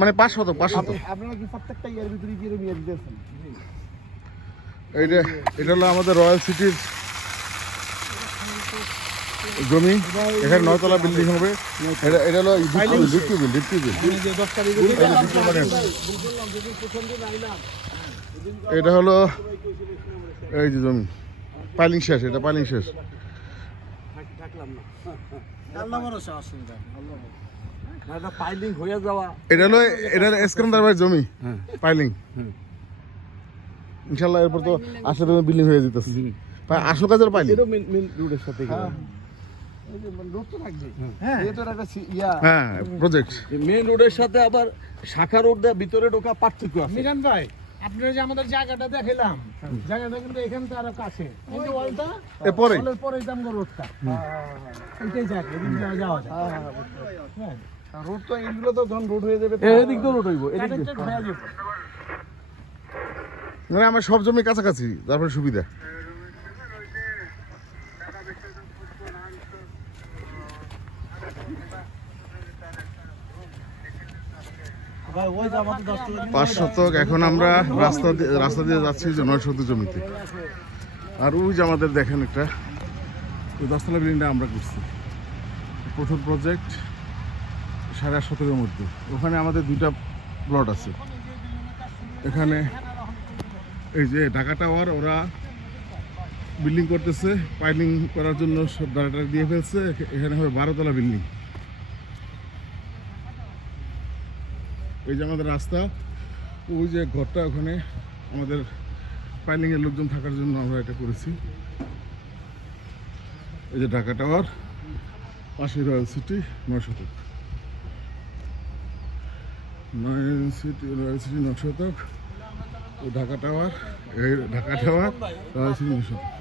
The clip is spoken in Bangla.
মানে 500 আপনারা কি প্রত্যেকটা ইয়ার ভিতরে কি নিয়ে দিতেছেন? এটা হলো আমাদের রয়্যাল সিটির জমি। এখানে 9 তলা বিল্ডিং হবে। এটা হলো লিফটি বিল। এটা হলো এই যে জমি পাইলিং শেষ। এটা পাইলিং শেষ। এটা হলো এসকান্দার ভাইয়ের জমি পাইলিং। ইনশাল্লাহ এরপর তো আসলে বিল্ডিং হয়ে যেতেছে। আসল কাজের পাইলিং রোডের সাথে প্রজেক্ট মেইন রোডের সাথে আবার শাখা রোড দিয়ে ভিতরে ঢোকা পার্থক্য আছে। মিজান ভাই, আপনারা যে আমাদের জায়গাটা দেখাইলাম, জায়গাটা কিন্তু এখান থেকে আরো কাছে। এই যে ওয়ালটা এরপরে পরে দামগো রোডটা এইটাই জায়গা, এদিকে যাওয়া যায়। হ্যাঁ, রোড তো এগুলো তো যখন রোড হয়ে যাবে এদিক তো রোড হইব, এদিক হয়ে যাবে। মানে আমার সব জমি কাছাকাছি, তারপরে সুবিধা। ওই 5 শতক। এখন আমরা রাস্তা দিয়ে যাচ্ছি যে 9 শতক জমিতে। আর ওই যে আমাদের দেখেন একটা ওই 10 তলা বিল্ডিংটা আমরা করছি। প্রথম প্রজেক্ট 8.5 শতকের মধ্যে। ওখানে আমাদের 2টা প্লট আছে। এখানে এই যে ঢাকা টাওয়ার ওরা বিল্ডিং করতেছে, পাইলিং করার জন্য সব ডাটা দিয়ে ফেলছে। এখানে হবে 12 তলা বিল্ডিং। এই যে আমাদের রাস্তা, ওই যে ঘরটা, ওখানে আমাদের পাইলিংয়ের লোকজন থাকার জন্য আমরা এটা করেছি। এই যে ঢাকা টাওয়ার, পাশে রয়্যাল সিটি 9 শতক। রয়্যাল সিটি 9 শতক। ও ঢাকা টাওয়ার, এই ঢাকা টাওয়ার রয়্যাল সিটি 9 শতক।